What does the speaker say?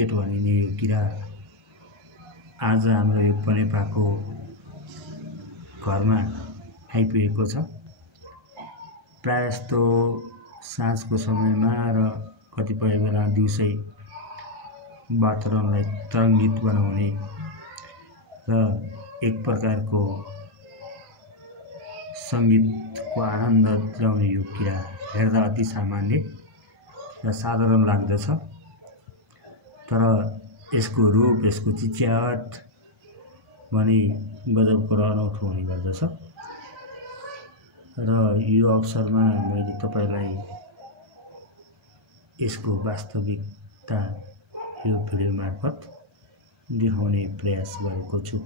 Cricket भनिने यो किरा आज हाम्रो यो पनेपाको घरमा आइपुगेको छ। प्रायः जस्तो साँझको समयमा र कतिपय बेला दिउँसै वातावरणलाई तरङ्गित बनाउने र एक प्रकारको सङ्गीतको आनन्द दिलाउने यो किरा हेर्दा अति सामान्य र साधारण लाग्दछ, तर यसको रूप, यसको चिच्याहट भने गजबको र अनौठो हुने गर्दछ। र यो अवसरमा मैले तपाईलाई यसको वास्तविकता यो भिडियो मार्फत देखाउने प्रयास गरेको छु।